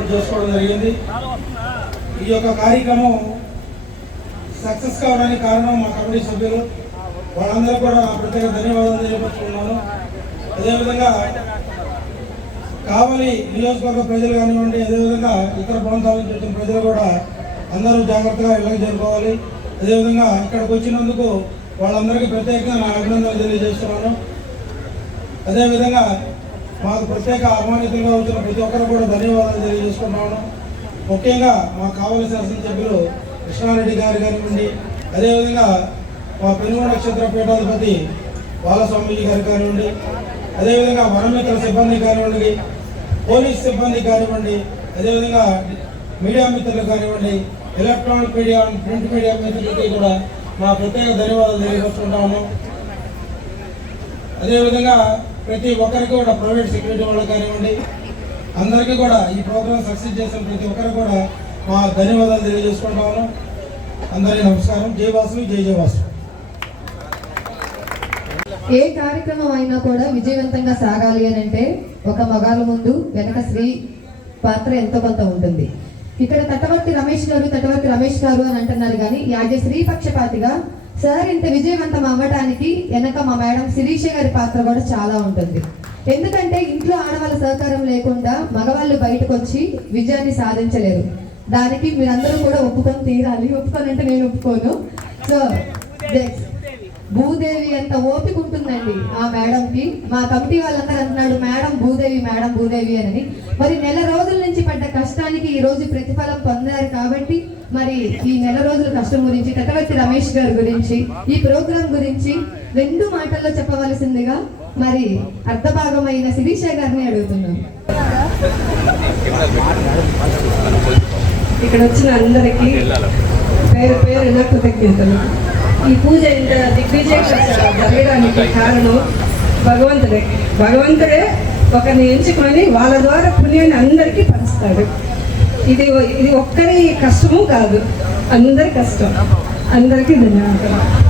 ఏర్పాటు చేసుకోవడం జరిగింది. ఈ యొక్క కార్యక్రమం సక్సెస్ కావడానికి కారణం మా కమిటీ సభ్యులు, వాళ్ళందరూ కూడా నా ప్రత్యేక ధన్యవాదాలు తెలియపరుచుకున్నాను. అదేవిధంగా కావలి నియోజకవర్గ ప్రజలు కానివ్వండి, అదేవిధంగా ఇతర ప్రాంతాల నుంచి వచ్చిన ప్రజలు కూడా అందరూ జాగ్రత్తగా ఇళ్ళకి చేరుకోవాలి. అదేవిధంగా ఇక్కడికి వచ్చినందుకు వాళ్ళందరికీ ప్రత్యేకంగా నా అభినందనలు తెలియజేస్తున్నాను. అదేవిధంగా మాకు ప్రత్యేక ఆహ్వానితులుగా వచ్చిన ప్రతి ఒక్కరు కూడా ధన్యవాదాలు తెలియజేసుకుంటున్నాను. ముఖ్యంగా మా కావలి శాసనసభ్యులు కృష్ణారెడ్డి గారు కానివ్వండి, అదేవిధంగా మా పెనుగొండ నక్షత్ర పీఠాధిపతి బాలస్వామిజీ గారు కానివ్వండి, అదేవిధంగా వనమిత్ర సిబ్బంది కానివ్వండి, పోలీస్ సిబ్బంది కానివ్వండి, అదేవిధంగా మీడియా మిత్రులు కానివ్వండి, ఎలక్ట్రానిక్ మీడియా, ప్రింట్ మీడియా మిత్రులకి కూడా మా ప్రత్యేక ధన్యవాదాలు తెలియజేసుకుంటాము. అదేవిధంగా ప్రతి ఒక్కరికి కూడా ప్రైవేట్ సెక్యూరిటీ వాళ్ళకి కానివ్వండి, అందరికీ కూడా ఈ ప్రోగ్రాం సక్సెస్ చేసిన ప్రతి ఒక్కరికి కూడా మా ధన్యవాదాలు తెలియజేసుకుంటాము. అందరికీ నమస్కారం. జై వాసు, జై జై వాసు. ఏ కార్యక్రమం అయినా కూడా విజయవంతంగా సాగాలి అని అంటే ఒక మగాళ్ళ ముందు వెనక స్త్రీ పాత్ర ఎంతో కొంత ఉంటుంది. ఇక్కడ తటవర్తి రమేష్ గారు అని అంటున్నారు, కానీ యాజ్ ఏ స్త్రీ పక్షపాతిగా సార్ ఇంత విజయవంతం అవ్వడానికి వెనక మా మేడం శిరీష గారి పాత్ర కూడా చాలా ఉంటుంది. ఎందుకంటే ఇంట్లో ఆడవాళ్ళ సహకారం లేకుండా మగవాళ్ళు బయటకు వచ్చి విజయాన్ని సాధించలేరు. దానికి మీరందరూ కూడా ఒప్పుకొని తీరాలి. ఒప్పుకోనంటే నేను ఒప్పుకోను. సో భూదేవి అంత ఓపిక ఉంటుందండి ఆ మేడంకి. మా కమిటీ వాళ్ళందరూ అంటున్నాడు మేడం భూదేవి అని. మరి నెల రోజుల నుంచి పడ్డ కష్టానికి ఈ రోజు ప్రతిఫలం పొందారు. కాబట్టి మరి ఈ నెల రోజుల కష్టం గురించి, తటవర్తి రమేష్ గారి గురించి, ఈ ప్రోగ్రాం గురించి 2 మాటల్లో చెప్పవలసిందిగా మరి అర్ధభాగమైన శిరీష గారిని అడుగుతున్నాం. ఇక్కడ వచ్చిన అందరికీ పేరు పేరున కృతజ్ఞతలు. ఈ పూజ ఇంత దిగ్విజయంగా జరగడానికి కారణం భగవంతుడే ఒకరిని ఎంచుకొని వాళ్ళ ద్వారా పుణ్యాన్ని అందరికీ పంచుతాడు. ఇది ఒక్కరి కష్టము కాదు, అందరి కష్టం. అందరికీ ధన్యవాదాలు.